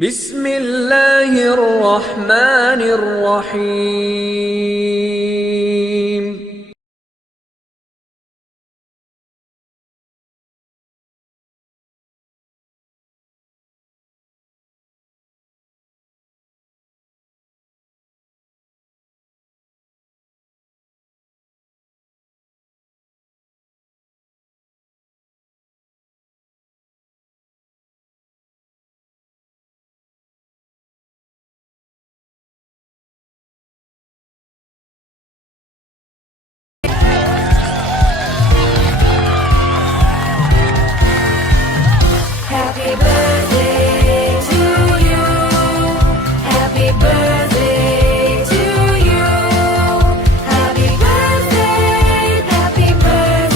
بسم الله الرحمن الرحيم. Happy birthday to you. Happy birthday to you. Happy birthday, happy birthday,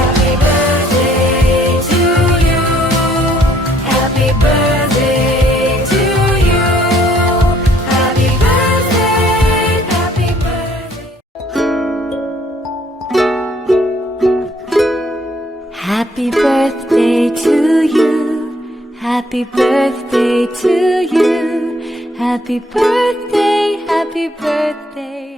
happy birthday to you. Happy birthday to you. Happy birthday to you. Happy birthday, happy birthday.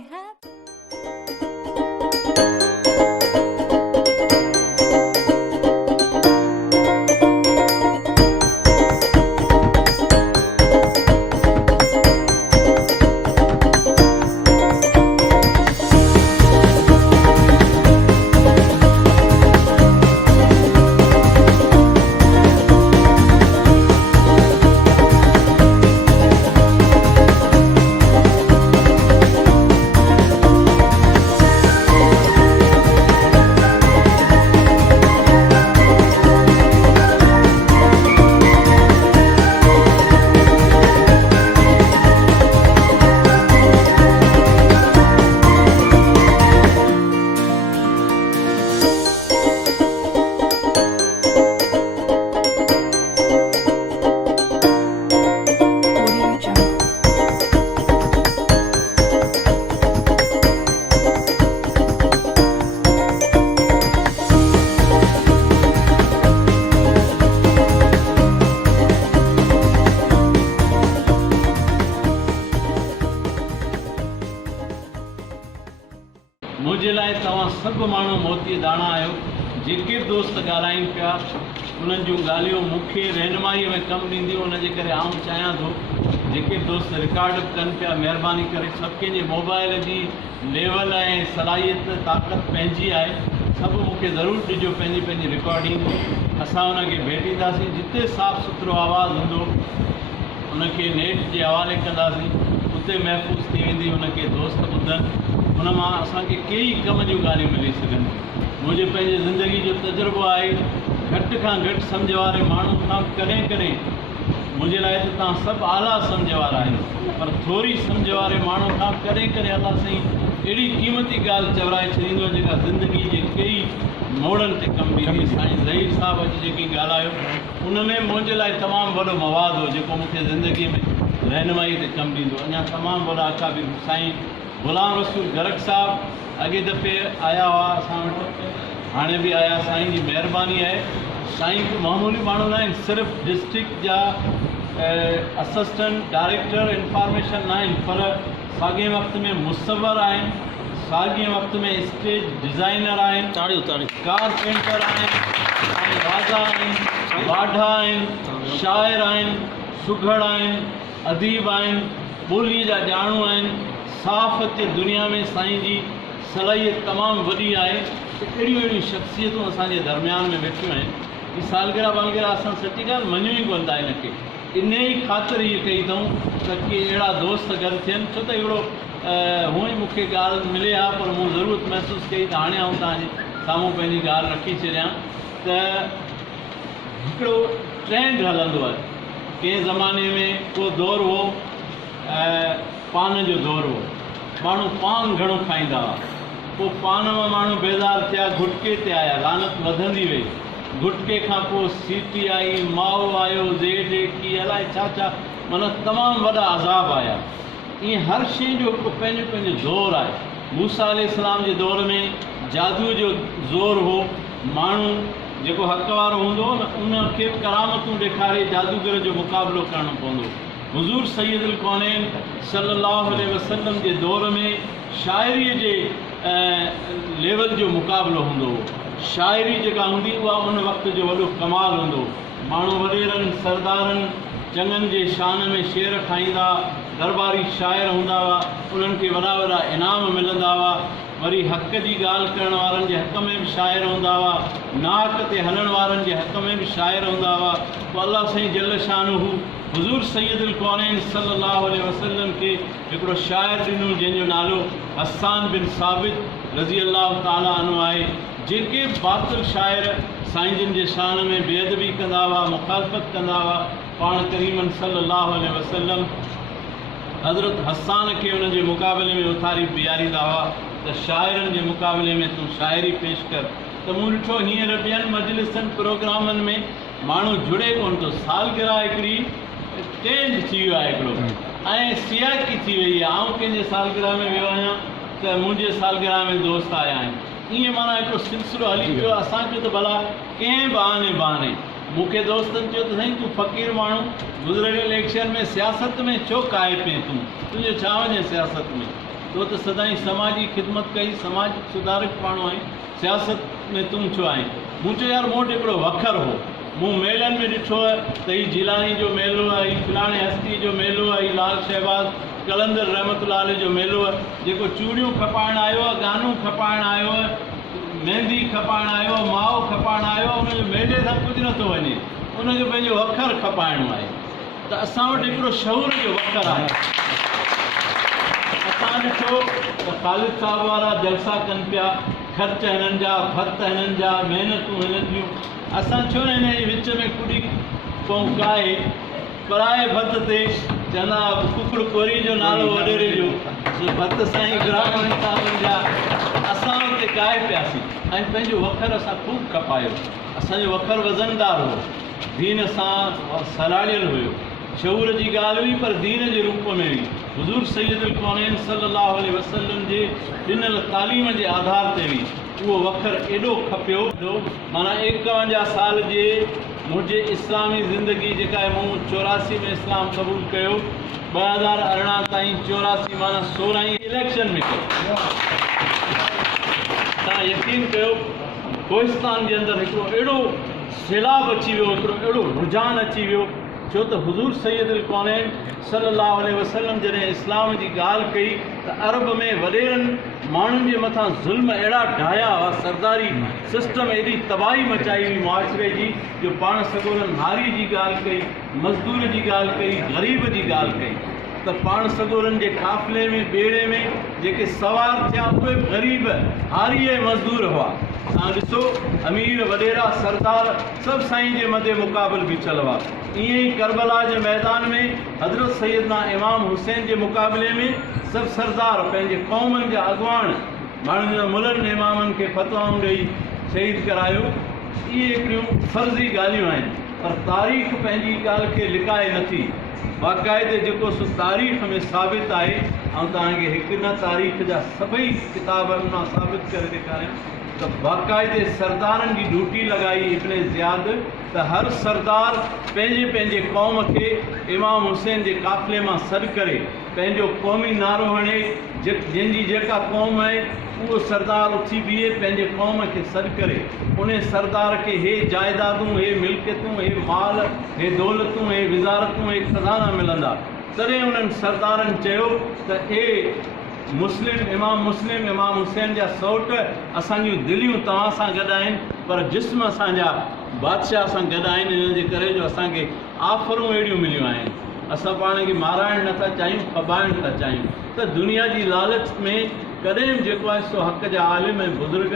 Happy birthday to you. Happy birthday to you. Happy birthday, happy birthday. मुझे लाइ तव्हां सभु माण्हू मोती दाणा आहियो। जेके दोस्त ॻाल्हाइनि पिया उन्हनि जूं ॻाल्हियूं मूंखे रहनुमाईअ में कमु ॾींदियूं। उनजे करे आउं चाहियां थो जेके दोस्त रिकॉर्ड कनि पिया महिरबानी करे सभु कंहिंजे मोबाइल जी लेवल ऐं सलाहियत ताक़त पंहिंजी आहे। सभु मूंखे ज़रूरु ॾिजो पंहिंजी पंहिंजी रिकॉर्डिंग। असां उनखे भेटींदासीं। जिते साफ़ सुथिरो आवाज़ु हूंदो उनखे नेट जे हवाले कंदासीं। उते महफ़ूज़ थी वेंदी। उनखे दोस्त ॿुधनि। उन मां असांखे कई कम जूं ॻाल्हियूं मिली सघनि। मुंहिंजे पंहिंजे ज़िंदगी जो तजुर्बो आहे। घटि खां घटि सम्झ वारे माण्हू खां कॾहिं कॾहिं मुंहिंजे लाइ त तव्हां सभु आला सम्झ वारा आहियो, पर थोरी सम्झ वारे माण्हू खां कॾहिं कॾहिं अलाह साईं अहिड़ी क़ीमती ॻाल्हि चवराए छॾींदो आहे जेका ज़िंदगी जे कई मोड़नि ते कमु ॾींदी। साईं ज़हीर साहिबु अॼु जेकी ॻाल्हायो उन में मुंहिंजे लाइ तमामु वॾो मवादु हो जेको मूंखे ज़िंदगीअ में रहनुमाई ते कमु ॾींदो। अञा तमामु वॾा अकाबिर साईं गुलाम रसूल गर्ग साहिबु अॻे दफ़े आया हुआ असां वटि, हाणे बि आया। साईं जी महिरबानी आहे। साईं मामूली माण्हू न आहिनि, सिर्फ़ु डिस्ट्रिक्ट जा असिस्टेंट डायरेक्टर इंफॉर्मेशन न आहिनि, पर साॻिए वक़्त में मुसवर आहिनि, साॻिए वक़्त में स्टेज डिज़ाइनर आहिनि, कारपेंटर आहिनि, राजा आहिनि, वाढा आहिनि, शाइर आहिनि, सुघड़ आहिनि, अदीब आहिनि, ॿोलीअ जा ॼाणू आहिनि। साफ़ दुनिया में साईं जी सलाहियत तमामु वॾी आहे। अहिड़ियूं अहिड़ियूं शख़्सियतूं असांजे दरमियान में वेठियूं आहिनि। ही सालगिरह वालगिरह असां सची ॻाल्हि मञूं ई कोन था हिनखे। इन ई ख़ातिर इहे कई अथऊं त के अहिड़ा दोस्त गॾु थियनि। छो त हिकिड़ो हूअं ई मूंखे ॻाल्हि मिले आहे, पर मूं ज़रूरत महसूसु कई त हाणे आऊं तव्हांजे साम्हूं पंहिंजी ॻाल्हि रखी छॾियां त हिकिड़ो ट्रेंड हलंदो आहे। कंहिं ज़माने में को दौरु हो पान जो दौरु हो। माण्हू पान घणो खाईंदा हुआ। पोइ पान मां माण्हू बेज़ार थिया, गुटके ते आया, लानत वधंदी वई। गुटके खां पोइ सीटी आई, माओ आयो, ज़ेड की अलाए छा छा, माना तमामु वॾा अज़ाब आया। ईअं हर शइ जो हिकिड़ो पंहिंजो पंहिंजो ज़ोर आहे। मूसा अलैहिस्सलाम जे दौर में जादूअ जो ज़ोर हो, माण्हू जेको हक़ वारो हूंदो न उनखे करामतूं ॾेखारे जादूगर जो मुक़ाबिलो करणो पवंदो। हुज़ूर सैयदुल कौनैन सल्लल्लाहु अलैहि वसल्लम जे दौर में शाइरीअ जे लेवल जो मुक़ाबिलो हूंदो हो। शाइरी जेका हूंदी उहा उन वक़्त जो वॾो कमाल हूंदो। माण्हू वॾेरनि सरदारनि चङनि जे शान में शेर ठाहींदा, दरबारी शाइर हूंदा हुआ, उन्हनि खे वॾा वॾा इनाम मिलंदा हुआ। वरी हक़ जी ॻाल्हि करण वारनि जे हक़ में बि शाइर हूंदा हुआ, नाक ते हलण वारनि जे हक़ में बि शाइर हूंदा हुआ। पोइ अलाह साईं जल शानहू हुज़ूर सैयदुल कौनैन सल्लल्लाहु अलैहि वसल्लम खे हिकिड़ो शाइर ॾिनो जंहिंजो नालो हस्सान बिन साबित रज़ी अल्लाह ताला अन्हु आहे। जेके बातिल शाइर साईं जिन जे शान में बेअदबी कंदा हुआ, मुखालफ़त कंदा हुआ, पाण करीमन सल्लल्लाहु अलैहि वसल्लम हज़रत हस्सान खे उन जे मुक़ाबले में उथारी बीहारींदा हुआ त शाइरनि जे मुक़ाबले में तूं शाइरी पेश कर। त मूं ॾिठो हींअर ॿियनि मजलिसनि प्रोग्रामनि में माण्हू जुड़े कोन थो। सालगिरह हिकिड़ी चेंज थी वियो आहे हिकिड़ो, ऐं सियाकी थी वई आहे। आउं कंहिंजे सालगिरह में वियो आहियां त मुंहिंजे सालगिरह में दोस्त आया आहिनि। ईअं माना हिकिड़ो सिलसिलो हली पियो। असां चयो त भला कंहिं बहाने मूंखे दोस्तनि चयो त साईं तूं फ़क़ीर माण्हू, गुज़िरियल इलेक्शन में सियासत में छो काए पिए तुंहिंजो छा वञे सियासत में? तो त सदाईं समाजी ख़िदमत कई, समाज सुधारक माण्हू आहीं, सियासत में तूं छो आहीं? मूं चयो यार मूं वटि हिकिड़ो वखर हो। मूं मेलनि में ॾिठो आहे त हीउ जिलानी जो मेलो आहे, हीउ फलाणे हस्ती जो मेलो आहे, हीउ लाल शहबाज़ कलंदर रहमतुल्लाह जो मेलो आहे। जेको चूड़ियूं खपाइण आयो आहे, गानूं खपाइण आयो आहे, मेहंदी खपाइण आयो आहे, माओ खपाइण आयो आहे, उनजो मेले सां कुझु नथो वञे, उनखे पंहिंजो वखर खपाइणो आहे। त असां वटि हिकिड़ो शऊर जो वखर आहे। असां ॾिठो त ख़ालिद साहब वारा जलसा कनि पिया, ख़र्च हिननि जा, भत हिननि जा, महिनतूं हिननि जूं। असां छो न हिन जे विच में कुड़ी पहुकाए पराए भत ते चवंदा कुकड़ कोरी जो नालो वॾेरे जो भत साईं ब्राह्मण साहबनि जा। असां हुते काए पियासीं ऐं पंहिंजो वखर असां ख़ूब खपायो। असांजो वखर वज़नदार हो, दीन सां सलाड़ियल हुयो। शऊर जी ॻाल्हि हुई पर दीन जे रूप में हुई। हुज़ूर सैयदुल कौनैन सल्लल्लाहु अलैहि वसल्लम जे ॾिनल तालीम जे आधार ते हुई। उहो वखर एॾो खपियो माना 51 साल जे मुंहिंजे इस्लामी ज़िंदगी जेका आहे, मूं 84 में इस्लाम क़बूल कयो, 2018 ताईं 84 माना 16 इलेक्शन में कयो। तव्हां यकीन कयो क़ोहिस्तान जे अंदरि हिकिड़ो अहिड़ो सैलाब अची वियो, हिकिड़ो अहिड़ो रुझान अची वियो, छो त हुज़ूर सैयदुल कौनैन सल्लल्लाहु अलैहि वसल्लम जॾहिं इस्लाम जी ॻाल्हि कई त अरब में वॾेरनि माण्हुनि जे मथां ज़ुल्म अहिड़ा ढाया हुआ, सरदारी सिस्टम एॾी तबाही मचाई हुई मुआशिरे जी, जो पाण सगोरनि हारी जी ॻाल्हि कई, मज़दूर जी ॻाल्हि कई, ग़रीब जी ॻाल्हि कई, त पाण सगोरनि जे काफ़िले में ॿेड़े में जेके सवार थिया उहे ग़रीब हारी ऐं मज़दूर हुआ। तव्हां ॾिसो अमीर वॾेरा सरदार सभु साईं जे मदे मुक़ाबिल बीठल हुआ। ईअं ई करबला जे मैदान में हज़रत सैयदना इमाम हुसैन जे मुक़ाबले में सभु सरदार पंहिंजे क़ौमनि जा अॻुवान माण्हुनि जा मुलनि इमामनि खे फ़तवाऊं ॾेई शहीद करायो। इहे हिकिड़ियूं फ़र्ज़ी ॻाल्हियूं आहिनि, पर तारीख़ पंहिंजी ॻाल्हि खे लिकाए नथी। बाक़ाइदे जेको सो तारीख़ में साबित आहे, ऐं तव्हांखे हिकु न तारीख़ जा सभई किताब मां साबित करे ॾेखारियां त बाक़ाइदे सरदारनि जी ड्यूटी लॻाई इब्न ज़ियाद त हर सरदार पंहिंजे पंहिंजे क़ौम खे इमाम हुसैन जे काफ़िले मां सॾु करे पंहिंजो क़ौमी नारो हणे, जंहिंजी जेका क़ौम आहे उहो सरदार उथी बीहे पंहिंजे क़ौम खे सॾु करे उन सरदार खे हे जाइदादूं, हे मिल्कियतूं, हे माल, हे दौलतूं, हे विज़ारतूं, हे खज़ाना मिलंदा। तॾहिं उन्हनि सरदारनि चयो त हे इमाम मुस्लिम इमाम हुसैन जा सौट, असांजूं दिलियूं तव्हां सां गॾु आहिनि पर जिस्म असांजा बादशाह सां गॾु आहिनि। इन जे करे जो असांखे आफ़रूं अहिड़ियूं मिलियूं आहिनि। असां पाण खे माराइण नथा चाहियूं, खॿाइण था चाहियूं। त दुनिया जी लालच में कॾहिं बि जेको आहे सो हक़ जा आलिम ऐं बुज़ुर्ग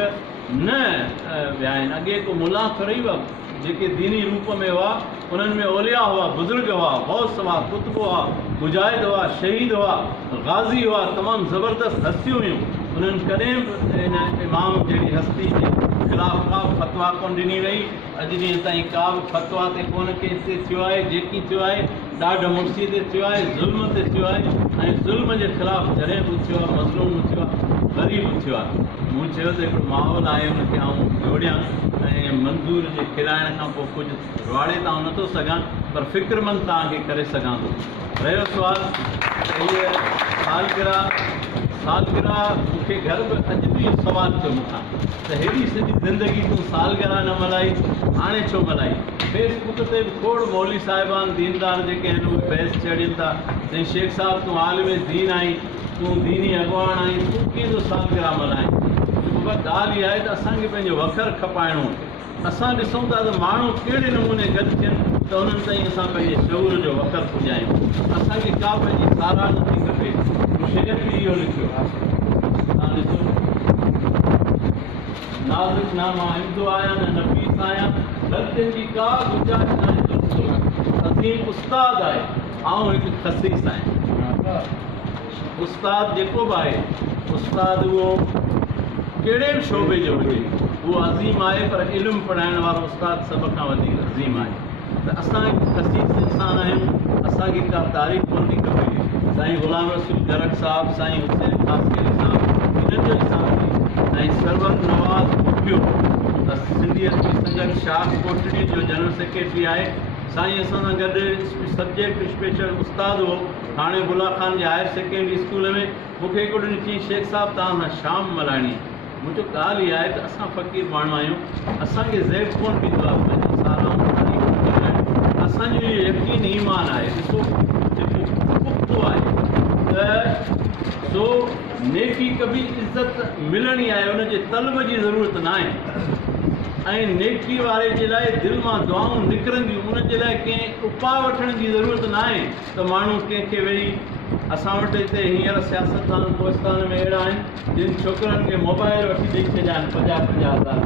न विया आहिनि। अॻे को मुला थोरी हुआ जेके दीनी रूप में हुआ, उन्हनि में औलिया हुआ, बुज़ुर्ग हुआ, गौस हुआ, कुतुब हुआ, मुजाहिद हुआ, शहीद हुआ, गाज़ी हुआ, तमामु ज़बरदस्त हस्तियूं हुयूं। उन्हनि कॾहिं बि इन इमाम जहिड़ी हस्ती जे ख़िलाफ़ु का फतवा कोन ॾिनी वई। अॼु ॾींहं ताईं का बि फतवा ते कोन कंहिं ते थियो आहे। जेकी थियो आहे ॾाढो मुर्सी ते थियो आहे, ज़ुल्म ते थियो आहे ऐं ज़ुल्म जे ख़िलाफ़ु जॾहिं बि थियो आहे, मज़लूम थियो आहे, ग़रीब थियो आहे, मूं चयो त हिकिड़ो माहौल आहे हुनखे आऊं जोड़ियां ऐं मंज़ूर जे खिलाइण खां पोइ कुझु रुआड़े त आऊं नथो सघां पर फ़िक्रमंद तव्हांखे करे सघां थो। रहियो सुवाल त इहे सालगिरह मूंखे घर बि अॼु बि सुवाल थियो मूंखां त हेॾी सॼी ज़िंदगी तूं सालगिरह न मल्हाई, हाणे छो मल्हाई? फेसबुक ते बि खोड़ मौली साहिबान दीनदार जेके आहिनि उहे बहस छॾनि था, चई शेख साहिबु तूं आलिम दीन आई, तूं दीनी अॻुवान आई, तूं कीअं थो सालगिरह मल्हाई? ॻाल्हि इहा आहे त असांखे पंहिंजो वखर खपाइणो आहे। असां ॾिसूं था त माण्हू कहिड़े नमूने गॾु थियनि त उन्हनि ताईं असां पंहिंजे शऊर जो वखर पुॼायूं। असांखे का पंहिंजी साराह नथी खपे। शेर बि इहो लिखियो तव्हां ॾिसो, नाज़िक नाम ईंदो आहियां न नफ़ीस आहियां, ग़लतियुनि जी का गुंजाइश न आहे। असीम उस्ताद आहे, आऊं हिकु ख़सीस आहियां। उस्ताद जेको बि आहे, उस्ताद उहो कहिड़े बि शोबे जो हुजे उहो अज़ीम आहे, पर इल्मु पढ़ाइण वारो उस्ताद सभ खां वधीक अज़ीम आहे। त असां हिकु ख़सीस इंसान आहियूं, असांखे का तारीफ़ कोन थी खपे। साईं ग़ुलाम रसूल जरक साहिबु, साईं हुसैन ख़ासकेरी साहिबु, हिननि जो हिसाब ऐं सरवर नवाज़ मुखियो सिंधियत संगत शाह कोटड़ी जो जनरल सेक्रेटरी आहे। साईं असां सां गॾु सब्जेक्ट स्पेशल उस्ताद हो हाणे बुला खान जे हायर सेकेंडरी स्कूल में। मूंखे हिकिड़ो ॾींहुं चई शेख साहिबु तव्हां सां शाम मल्हाइणी। मुंहिंजो ॻाल्हि इहा आहे त असां फ़क़ीर माण्हू आहियूं, असांखे ज़ैब कोन पींदो आहे पंहिंजो सारा। असांजो इहो यकीन ईमान आहे, ॾिसो जेको पुख़्तो आहे त सो नेकी कभी इज़त मिलणी आहे, उनजे तलब जी ज़रूरत न आहे। ऐं नेकी वारे जे लाइ दिलि मां दुआऊं निकिरंदियूं, उनजे लाइ कंहिं उपाय वठण जी ज़रूरत न आहे त माण्हू कंहिंखे वेही। असां वटि हिते हींअर सियासतदान क़ोहस्तान में अहिड़ा आहिनि जिन छोकिरनि खे मोबाइल वठी ॾेई छॾिया आहिनि 50,000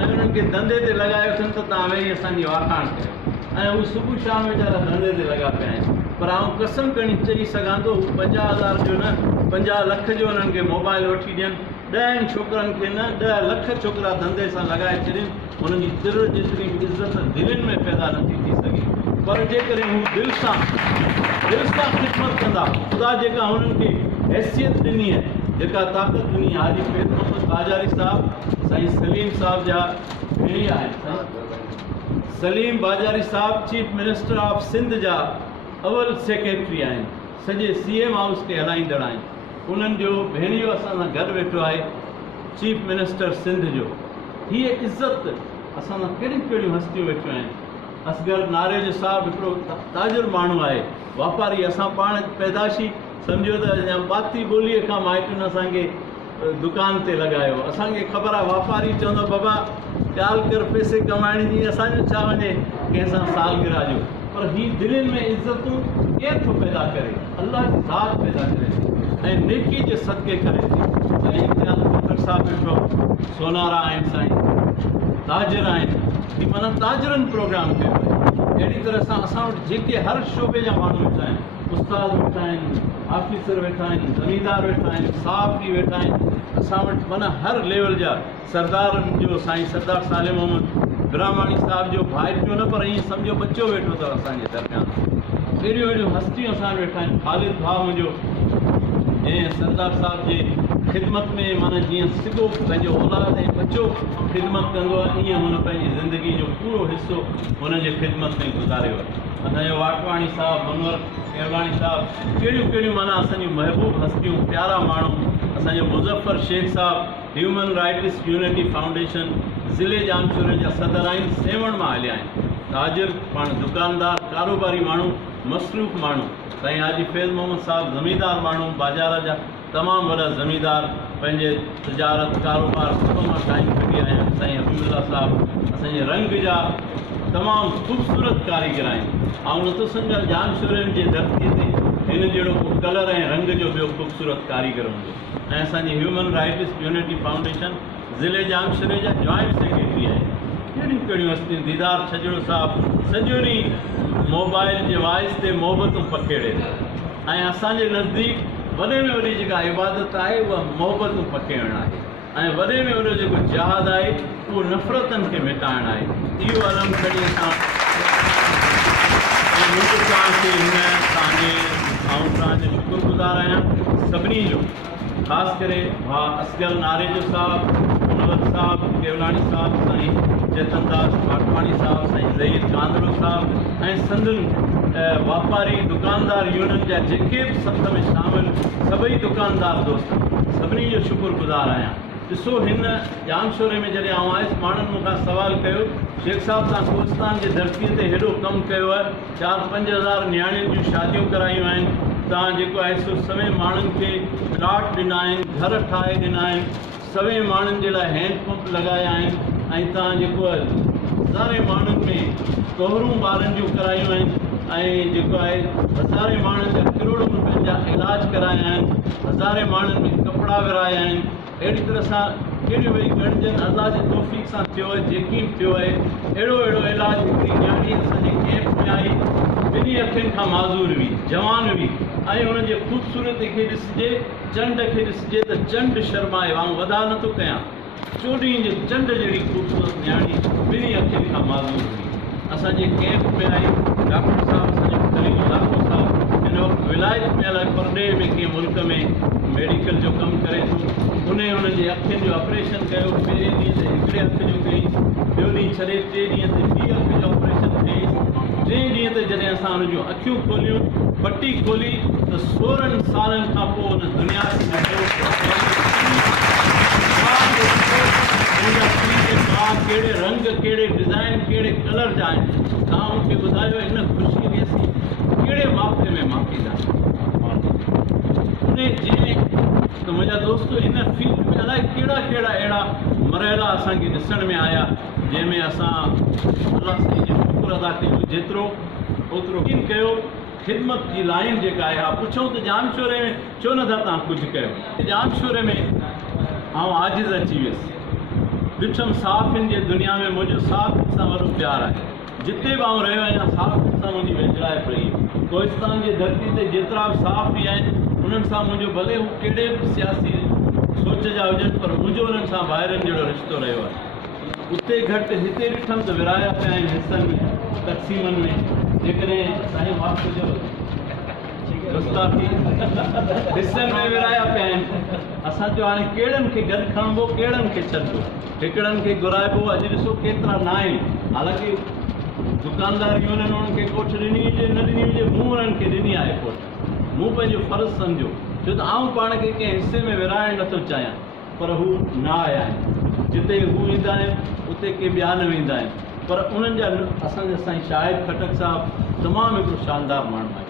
ऐं उन्हनि खे धंधे ते लॻायो अथनि त तव्हां वेही असांजी वाखाण कयो, ऐं उहे सुबुह शाम वीचारा धंधे ते लॻा पिया आहिनि। पर आउं कसम खणी चई सघां थो 50,000 जो न 50 लख जो उन्हनि खे मोबाइल वठी ॾियनि, 10 छोकिरनि खे न 10 लख छोकिरा धंधे सां लॻाए छॾनि, उन्हनि जी दिलि जेतिरी इज़त दिलनि में पैदा नथी थी सघे। पर जेकॾहिं हू दिलि सां ख़िदमत कंदा, ख़ुदा जेका हुननि खे हैसियत ॾिनी आहे, जेका ताक़त ॾिनी आहे। हाजी फैज़ मोहम्मद बाजारी साहिबु साईं सलीम साहिब जा भेणिया आहिनि। सलीम बाजारी साहिबु चीफ मिनिस्टर ऑफ सिंध जा अवल सेक्रेटरी आहिनि, सॼे CM हाउस खे हलाईंदड़ आहिनि। उन्हनि जो भेणियो असां सां गॾु वेठो आहे, चीफ मिनिस्टर सिंध जो। हीअ इज़त असां सां कहिड़ियूं कहिड़ियूं हस्तियूं वेठियूं आहिनि। असगर नारे जो साहिबु हिकिड़ो ताजुर माण्हू आहे, वापारी। असां पाण पैदाशी सम्झो त अञा बाती ॿोलीअ खां माइटुनि असांखे दुकान ते लॻायो। असांखे ख़बर आहे वापारी चवंदो बाबा ॻाल्हि कर पैसे कमाइण जी, असांजो छा वञे कंहिंसां सालगिरह जो। पर हीअ दिलनि में इज़तूं केरु थो पैदा करे? अलाह जी ज़ात पैदा करे ऐं नेकी जे सदके करे थी। अली इम्तियाज़ डॉक्टर साहिबु वेठो, सोनारा आहिनि, साईं ताजिर आहिनि, हीअ माना ताजिरनि प्रोग्राम कयो आहे। अहिड़ी तरह सां असां वटि जेके हर शोबे जा माण्हू वेठा आहिनि, उस्ताद वेठा आहिनि, ऑफिसर वेठा आहिनि, ज़मींदार वेठा आहिनि, साफ़ी वेठा आहिनि। असां वटि माना हर लेवल जा सरदारनि जो, साईं सरदार साले मोहम्मद ब्राह्मणी साहिब जो भाइटियो न, पर ईअं सम्झो बच्चो वेठो अथव असांजे दरमियान। अहिड़ियूं अहिड़ियूं हस्तियूं असां वेठा आहिनि। ख़ालिद भाउ मुंहिंजो ऐं सरदार साहिब जे ख़िदमत में माना जीअं सिगो पंहिंजो औलाद ऐं बच्चो ख़िदमत कंदो आहे, ईअं हुन पंहिंजी ज़िंदगी जो पूरो हिसो हुनजे ख़िदमत में गुज़ारियो आहे। असांजो वाटवाणी साहिबु, मनवर केरवाणी साहिबु, कहिड़ियूं कहिड़ियूं माना असांजूं महबूब हस्तियूं, प्यारा माण्हू। असांजो मुज़फ़र शेख साहिबु ह्यूमन राइट्स यूनिटी फाउंडेशन ज़िले ॼामशोरे जा सदर आहिनि, सेवण मां हलिया आहिनि। ताजिर, पाण दुकानदार, कारोबारी माण्हू, मसरूफ़ माण्हू। साईं हाजी फैज़ मोहम्मद साहिबु ज़मींदार माण्हू, बाज़ार जा तमामु वॾा ज़मींदार, पंहिंजे तिजारत कारोबार सभ मां टाइम कढी आया आहिनि। साईं अब्दुल्ला साहिबु असांजे रंग जा तमामु ख़ूबसूरत कारीगर आहिनि। ऐं नथो सम्झा ॼामशोरनि जे धरतीअ ते हिन जहिड़ो को कलर ऐं रंग जो ॿियो ख़ूबसूरत कारीगर हूंदो। ऐं असांजी ह्यूमन राइट्स यूनिटी फाउंडेशन ज़िले ॼामशोरे जा जॉइंट सेक्रेटरी आहिनि। कहिड़ियूं कहिड़ियूं हस्तियूं, दीदार छजड़ो साहिबु सॼो ॾींहुं मोबाइल जे वॉइस ते मोहबतूं पखेड़े ऐं असांजे नज़दीक वॾे में वॾी जेका इबादत आहे उहा मोहबतूं पखेड़णु आहे ऐं वॾे में वॾो जेको जहाद आहे उहो नफ़रतनि खे मिटाइणु आहे। इहो अलम खणी असां मुंहिंजो तव्हांखे हिन तव्हांजे शुक्रगुज़ार आहियां सभिनी जो, ख़ासि करे भाउ असगर नारेजो साहिबु, मुनवर साहिबु, केवलाणी साहिबु, साईं चेतनदास भाटवाणी साहिबु, साईं ज़हीर कांदड़ो साहिबु ऐं संदनि वापारी दुकानदार यूनियन जा जेके बि सथ में शामिल सभई दुकानदार दोस्त सभिनी जो शुक्रगुज़ार आहियां। ॾिसो हिन ॼामशोरे में जॾहिं आउं आयुसि माण्हुनि मूंखां सुवाल कयो, शेख साहिबु तव्हां क़ोहिस्तान जी धरतीअ ते हेॾो कमु कयो आहे, 4-5 हज़ार नियाणियुनि जूं शादियूं करायूं आहिनि, तव्हां जेको आहे सो सभई माण्हुनि खे प्लाट ॾिना आहिनि, घर ठाहे ॾिना आहिनि, सभई माण्हुनि जे लाइ हैंडपंप लॻाया आहिनि ऐं तव्हां जेको आहे हज़ारे माण्हुनि में कोहरूं ॿारनि जूं करायूं आहिनि ऐं जेको आहे हज़ारे माण्हुनि जा करोड़ों रुपयनि जा इलाज कराया आहिनि, हज़ारे माण्हुनि में कपिड़ा विराया आहिनि। अहिड़ी तरह सां कहिड़ियूं भई गॾिजनि अल्लाह जे तौफ़ीक़ सां थियो आहे, जेकी बि थियो आहे अहिड़ो इलाज हिकिड़ी न्याणी असांजे कैंप में आई, ॿिन्ही अखियुनि खां माज़ूर हुई, जवान हुई ऐं हुनजे ख़ूबसूरत खे ॾिसिजे, चंड खे ॾिसिजे त चंड शर्माए, आउं वधा नथो कयां, 14 जे चंड जहिड़ी ख़ूबसूरत न्याणी ॿिन्ही अखियुनि खां माज़ूर हुई। असांजे कैंप में आई डॉक्टर साहिबु, असांजो ख़लील डॉक्टर साहिबु हिन वक़्तु विलायत में अलाए परॾे में कंहिं मुल्क में मेडिकल जो कमु करे थो, हुनजे अखियुनि जो ऑपरेशन कयो, पहिरें ॾींहं ते हिकिड़े हथ जो कई, ॿियो ॾींहुं छॾे 3 ॾींहं ते ॿी अख जो ऑपरेशन कई, 3 ॾींहं ते जॾहिं असां हुनजूं अखियूं खोलियूं, पटी खोली त 16 सालनि खां पोइ हुन दुनिया कहिड़े रंग, कहिड़े डिज़ाइन, कहिड़े कलर जा आहिनि, तव्हां मूंखे ॿुधायो हिन ख़ुशीअ खे असीं कहिड़े मापे में मापींदा उन जंहिं त मुंहिंजा दोस्त हिन फील्ड में अलाए कहिड़ा अहिड़ा मरहला असांखे ॾिसण में आया जंहिंमें असां अलाह साईं जो शुक्र अदा कयूं, जेतिरो ओतिरो कयो। ख़िदमत जी लाइन जेका आहे, हा पुछूं त ॼामशोरे में छो नथा तव्हां कुझु कयो। ॼामशोरे में आउं आजिज़ अची वियुसि, ॾिठमि साफ़िन जे दुनिया में मुंहिंजो साफ़ सां वॾो प्यारु आहे, जिते बि आउं रहियो आहियां साफ़ सां मुंहिंजी वेझराए पई। कोहिस्तान जी धरती ते जेतिरा बि साफ़ बि आहिनि उन्हनि सां मुंहिंजो भले हू कहिड़े बि सियासी सोच जा हुजनि, पर मुंहिंजो उन्हनि सां ॿाहिरनि जहिड़ो रिश्तो रहियो आहे। उते घटि हिते ॾिठमि त विराया पिया आहिनि हिसनि में, तक़सीमनि में, जेकॾहिं साईं माफ़ कजो गुस्ताखी हिसनि में विराया पिया आहिनि। असां चयो हाणे कहिड़नि खे गॾु खणिबो, कहिड़नि खे छॾिबो, हिकिड़नि खे घुराइबो। अॼु ॾिसो केतिरा न आहिनि, हालांकि दुकानदार यूनियन उन्हनि खे कोठ ॾिनी हुजे न ॾिनी हुजे, मूं उन्हनि खे ॾिनी आहे कोठ, मूं पंहिंजो फ़र्ज़ु सम्झो, छो त आउं पाण खे कंहिं हिसे में विराइणु नथो चाहियां, पर हू न आया आहिनि। जिते हू ईंदा आहिनि उते के ॿिया न वेंदा आहिनि, पर उन्हनि जा असांजा साईं शाहिद खटक साहिबु तमामु हिकिड़ो शानदार माण्हू आहे,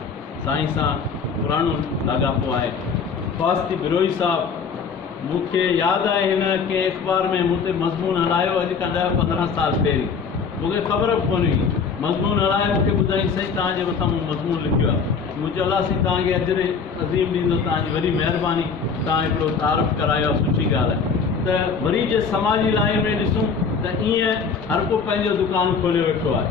साईं सां पुराणो लाॻापो आहे। ख़ासि बिरोही साहिबु, मूंखे यादि आहे हिन कंहिं अख़बार में मूं ते मज़मून हलायो अॼु खां 10-15 साल पहिरीं, मूंखे ख़बर बि कोन्हे, मज़मून हलाए मूंखे ॿुधाई साईं तव्हांजे मथां मूं मज़मून लिखियो आहे। मूं चयो अलाह साईं तव्हांखे अजर अज़ीम ॾींदो, तव्हांजी वॾी महिरबानी, तव्हां हिकिड़ो तारीफ़ करायो, सुठी ॻाल्हि आहे। त वरी जे समाजी लाइन में ॾिसूं त ईअं हर को पंहिंजो दुकानु खोलियो वेठो आहे।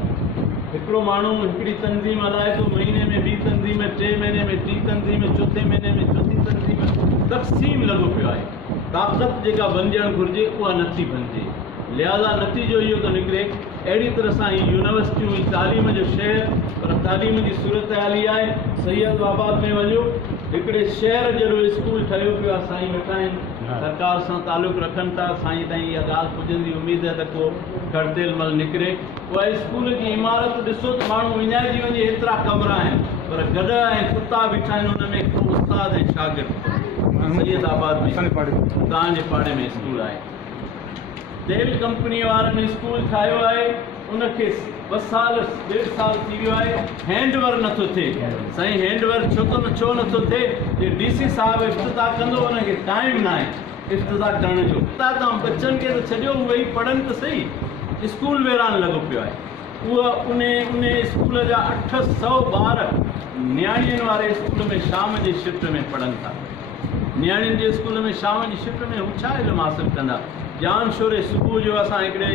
हिकिड़ो माण्हू हिकिड़ी तंज़ीम हलाए थो, महीने में ॿी तंज़ीम, 3 महीने में 3 तंज़ीम, 4 महीने में 4 तंज़ीम, तक़सीम लॻो पियो आहे। ताक़त जेका बणजणु घुरिजे उहा नथी बणिजे, लिहाज़ा नतीजो इहो थो निकिरे। अहिड़ी तरह सां ही यूनिवर्सिटियूं ही तालीम जो शहर, पर तालीम जी सूरत हाल इहा आहे, सैयदाबाद में वञो, हिकिड़े शहर जहिड़ो स्कूल ठहियो पियो आहे, साईं वेठा आहिनि, सरकार सां तालुक़ु रखनि था, साईं ताईं इहा ॻाल्हि पुॼंदी, उमेदु आहे त को घटियल मल निकिरे। उहा स्कूल जी इमारत ॾिसो त माण्हू विञाइजी वञे, एतिरा कमरा आहिनि, पर गॾ ऐं कुता बीठा आहिनि, हुन में हिकिड़ो उस्ताद ऐं शागिर्द। सैयदाबाद में तव्हांजे पाड़े में स्कूल आहे, तेल कंपनी वारनि स्कूल ठाहियो आहे, उनखे 2 साल 1.5 साल थी वियो आहे, हैंडवर्क नथो थिए। साईं हैंडवर्क छो नथो थिए, जे DC साहिबु इफ़्तिताह कंदो, हुनखे टाइम न आहे इफ़्तिताह करण जो। तव्हां बच्चनि खे त छॾियो, उहे ई पढ़नि त सही, स्कूल वेरान लॻो पियो आहे। उहा उन स्कूल जा 800 ॿार नियाणियुनि वारे स्कूल में शाम जी शिफ्ट में पढ़नि था। नियाणियुनि जे स्कूल में शाम जी शिफ्ट में हू छा इल्मु हासिलु कंदा। ॼामशोरे सुबुह जो असां हिकिड़े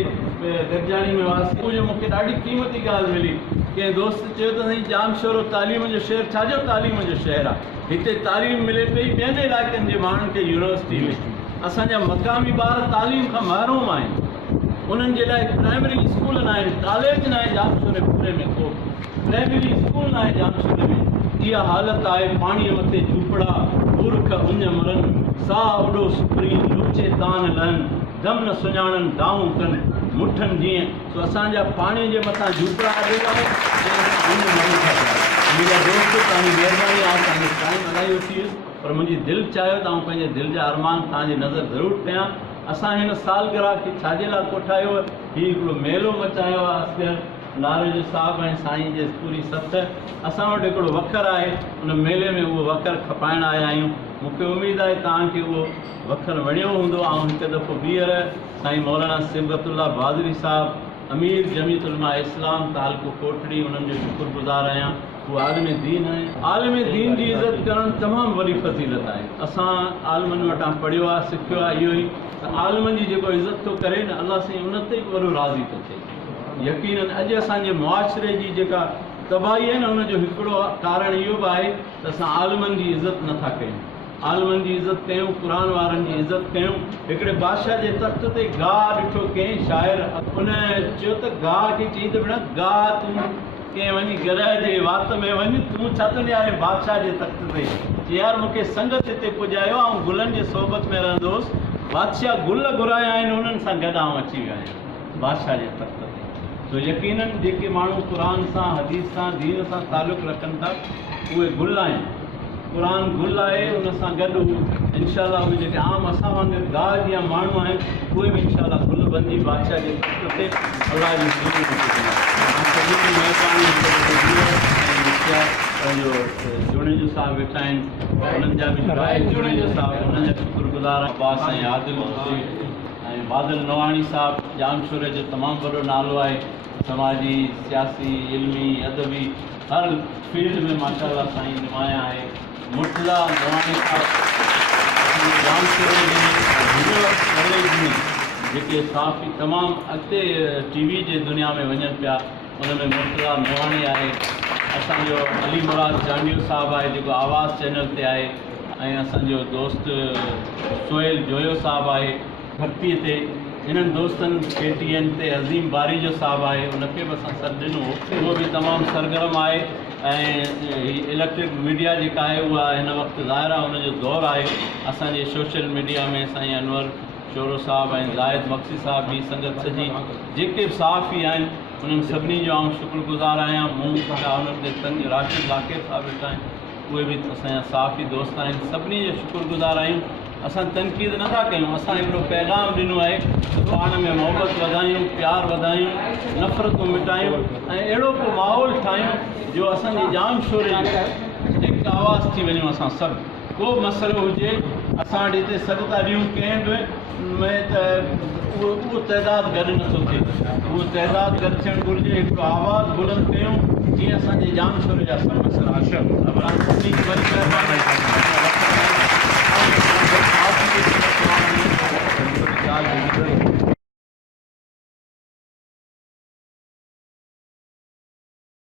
गॾिजाणी में हुआसीं, सुबुह जो मूंखे ॾाढी क़ीमती ॻाल्हि मिली। कंहिं दोस्त चयो त साईं ॼामशोरो तालीम जो शहर, छाजो तालीम जो शहर आहे, हिते तालीम मिले पई ॿियनि इलाइक़नि जे माण्हुनि खे यूनिवर्सिटी में। असांजा मक़ामी ॿार तालीम खां महरूम आहिनि, उन्हनि जे लाइ प्राइमरी स्कूल न आहिनि, कॉलेज न आहे ॼामशोरे पूरे में को, प्राइमरी स्कूल न आहे ॼामशोरे में। इहा हालत आहे, पाणीअ मथे झूपड़ा, बुरख उञ मरनि, साह उॾो सुपरी, लुचे तान लहनि, दम न सुञाणनि दाऊं कनि मुठनि जीअं। सो असांजा पाणीअ जे मथां झूपड़ा अॾेला मुंहिंजा दोस्त, तव्हांजी महिरबानी आहे, तव्हांजो टाइम इलाही वठी वियुसि, पर मुंहिंजी दिलि चाहियो त आउं पंहिंजे दिलि जा अरमान तव्हांजी नज़र ज़रूरु कयां। असां हिन सालगिरह खे छाजे लाइ कोठायो? हीउ हिकिड़ो मेलो मचायो आहे अस्कर नारे जो साहिबु ऐं साईं जे पूरी सथ। असां वटि हिकिड़ो वखरु आहे, उन मेले में उहो वखरु खपाइण आया आहियूं। मूंखे उमेदु आहे तव्हांखे उहो वखरु वणियो हूंदो। ऐं हिकु दफ़ो ॿीहर साईं मौलाना सिबतुल्ला बादरी साहिबु, अमीर जमीयत उलमा इस्लाम तालको कोटड़ी, उन्हनि जो शुक्रगुज़ार आहियां। उहो आलिम दीन आहे। आलिम दीन जी इज़त करणु तमामु वॾी फज़ीलत आहे। असां आलिमनि वटां पढ़ियो आहे, सिखियो आहे इहो ई त आलिमनि जी जेको इज़त थो करे न, अलाह साईं उन ते वॾो राज़ी थो थिए। यकीनन अॼु असांजे मुआशिरे जी जेका तबाही आहे न, उनजो हिकिड़ो कारण इहो बि आहे त असां आलिमनि जी इज़त नथा कयूं। आलिमनि जी इज़त कयूं, क़ुर वारनि जी इज़त कयूं। हिकिड़े बादशाह जे तख़्त ते गाह ॾिठो कंहिं शाइर, उन चयो त गाह खे चई त भेण गाह तूं कंहिं वञी ग्रह जे वात में वञ, तूं छा थो ॾियारे बादशाह जे तख़्त ते? चई यार मूंखे संगत हिते पुॼायो, ऐं गुलनि जे सोबत में रहंदो हुउसि, बादशाह गुल घुराया आहिनि, उन्हनि सां गॾु आउं अची वियो आहियां बादशाह जे तख़्त ते। तो यकीनन जेके माण्हू क़ुर सां, हदीस सां, दीन सां तालुक़ु रखनि था, उहे गुल आहिनि। क़ुर गुल आहे, उन सां गॾु इनशाला उहे जेके आम असां वांगुरु गाह जा माण्हू आहिनि, उहे बि इनशाला गुल बंदी बादशाह जे तख़्त ते अलाह जी पंहिंजो जुणेजो साहिबु वेठा आहिनि, उन्हनि जा बि जुणेजो साहिबु, उन्हनि जा शुक्रगुज़ार अब्बास ऐं आदिल ऐं बादल नवाणी साहिबु। ॼामशोरे जो तमामु वॾो नालो आहे, समाजी, सियासी, इल्मी, अदबी हर फील्ड में माशाअल्लाह साईं नुमाया आहे। मुर्तज़ा नवाणी साहिबु ॼामशोरे में जेके साफ़ी तमामु अॻिते टीवी जे दुनिया में वञनि पिया, उन में मुर्तज़ा नवाणी आहे। असांजो अली मुराद जांडियो साहिबु आहे, जेको आवाज़ चैनल ते आहे, ऐं असांजो दोस्त सोहेल जोयो साहिबु आहे भक्तीअ ते। हिननि दोस्तनि KTN ते अज़ीम बारी जो साहिबु आहे, उनखे बि असां सॾु ॾिनो, उहो बि तमामु सरगर्म आहे। ऐं इलेक्ट्रिक मीडिया जेका आहे उहा हिन वक़्तु ज़ाहिर आहे उनजो दौरु आहे। असांजे सोशल मीडिया में साईं अनवर शोरो साहिबु ऐं ज़ाहिद मक्सी साहिबु बि संगत सॼी जेके बि साफ़ी आहिनि, उन्हनि सभिनी जो आउं शुक्रगुज़ार आहियां। मूं उन्हनि ते तंग राशिद लाकेर साहिबु वेठा आहिनि, उहे बि असांजा साफ़ी दोस्त आहिनि। सभिनी जो शुक्रगुज़ार आहियूं। असां तनक़ीद नथा कयूं, असां हिकिड़ो पैगाम ॾिनो आहे त पाण में मोहबत वधायूं, प्यार वधायूं, नफ़रतूं मिटायूं ऐं अहिड़ो को माहौल ठाहियूं जो असांजे ॼामशोरे जो हिकु आवाज़ थी वञूं। असां सभु को बि मसइलो हुजे असां वटि हिते सॾु था ॾियूं, कंहिं बि में त उहो तइदाद गॾु नथो थिए। उहो तइदाद गॾु थियणु घुरिजे, हिकिड़ो आवाज़ बुलंद कयूं जीअं असांजे ॼामशोरे जा सभु मसइला सभिनी जी वरी महिरबानी।